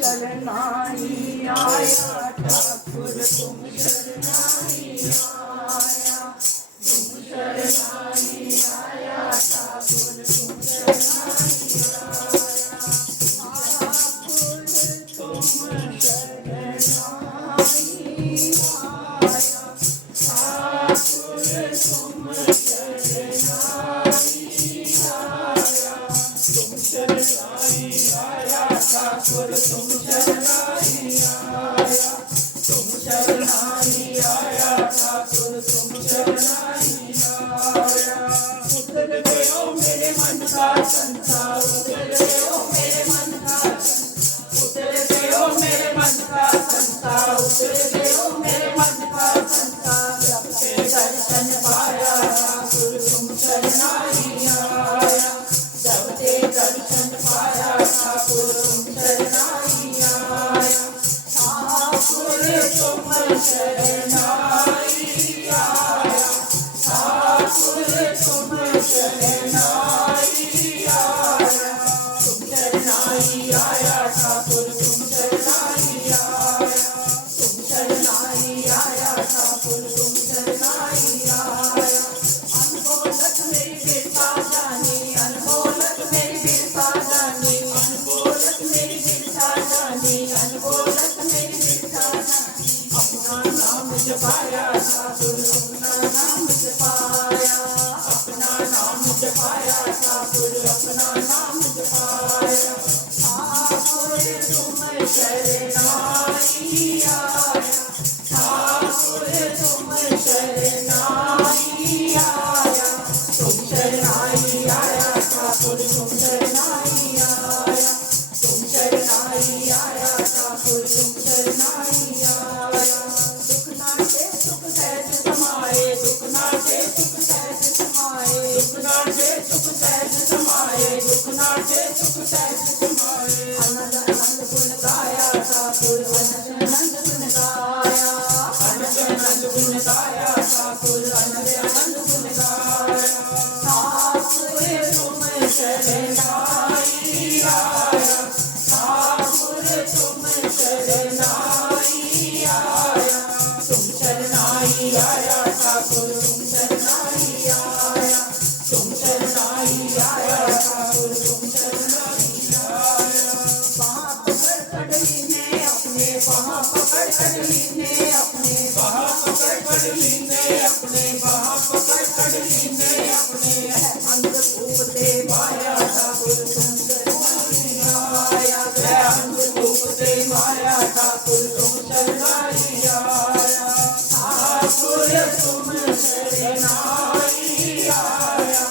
शरणाई आया ठाकुर तुम शरणाई आया, तुम शरणाई आया ठाकुर तुम शरणाई आया, ठाकुर तुम शरणाई आया, ठाकुर तुम शरणाई आया, तुम शरणाई आया ठाकुर तुम शरणाई आया, तुम शरणाई आया ठाकुर तुम शरणाई आया। उतर गयो मेरे मन का संसा, उतर गयो मेरे मन का, उतर गयो मेरे मन का संसा, उतर गयो मेरे मन का संसा। जब से दर्शन पाया ठाकुर तुम शरणाई आया, जब से दर्शन पाया ठाकुर तुम शरणाई आया, ठाकुर तुम शरणाई आया, ठाकुर तुम शरणाई आया, तुम शरणाई आया ठाकुर तुम शरणाई आया, तुम शरणाई आया ठाकुर तुम शरणाई आया। अनबोलत मेरी बिरसा जानी, अनबोलत मेरी बिरसा जानी, अनबोलत मेरी बिरसा जानी, अनबोलत मेरी बिरसा जानी। अपना नाम जपाया ठाकुर अपना नाम जपाया, अपना नाम जपाया ठाकुर अपना नाम जपाया, ठाकुर तुम शरणाई आया, ठाकुर तुम शरणाई आया, तुम शरणाई आया ठाकुर तुम शरणाई आया, तुम शरणाई आया ठाकुर तुम शरणाई आया। दुख नाटे सुख सहज समाए, दुख नाटे सुख सहज समाए, दुख नाटे सुख सहज समाए, दुख नाटे सुख सहज समाए। आनंद आनंद गुण गाया ठाकुर आनंद आनंद गुण गाया, आनंद आनंद गुण गाया ठाकुर आनंद आनंद गुण गाया, ठाकुर तुम शरणाई आया, ठाकुर तुम शरणाई आया, तुम शरणाई आया ठाकुर तुम शरणाई आया, तुम शरणाई आया ठाकुर तुम शरणाई आया। वहाँ पकड़ कड़वी ने अपने, वहाँ पकड़ कड़वी ने अपने, वहाँ पकड़ कड़वी ने अपने, वहाँ पकड़ कड़वी ने अपने अंग फूकते माया ठाकुर तुम शरणाई आया, अंग फूकते माया ठाकुर तुम शरणाई आया, ठाकुर तुम शरणाई आया,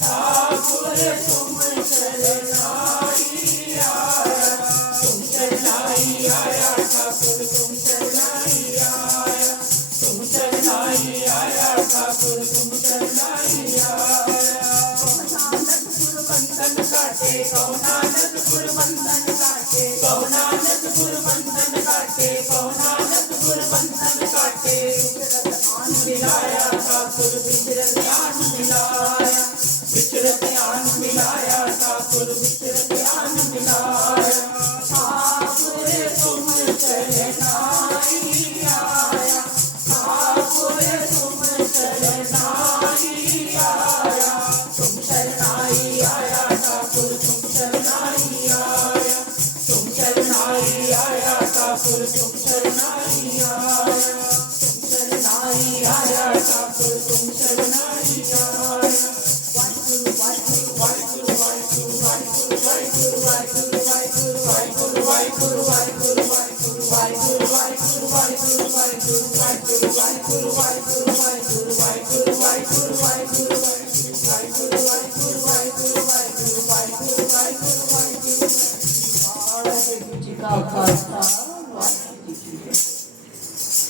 ठाकुर तुम शरणाई आया, तुम शरणाई आया ठाकुर तुम शरणाई आया, तुम शरणाई आया ठाकुर तुम शरणाई आया। कौनानंदपुर बंधन काटे, कौनानंदपुर बंधन काटे, कौनानंदपुर बंधन काटे, कौनानंदपुर बंधन काटे। विचरत आन मिलाया ठाकुर विचरत आन मिलाया, विचरत आन मिलाया ठाकुर विचरत आन मिलाया, ठाकुर तुम शरणाई आया, ठाकुर तुम शरणाई आया, तुम शरणाई आया ठाकुर तुम शरणाई आया, तुम शरणाई आया ठाकुर तुम शरणाई आया, तुम शरणाई आया ठाकुर तुम शरणाई आया। वाहिगुरु वाहिगुरु वाहिगुरु वाहिगुरु ਖਾਲਸਾ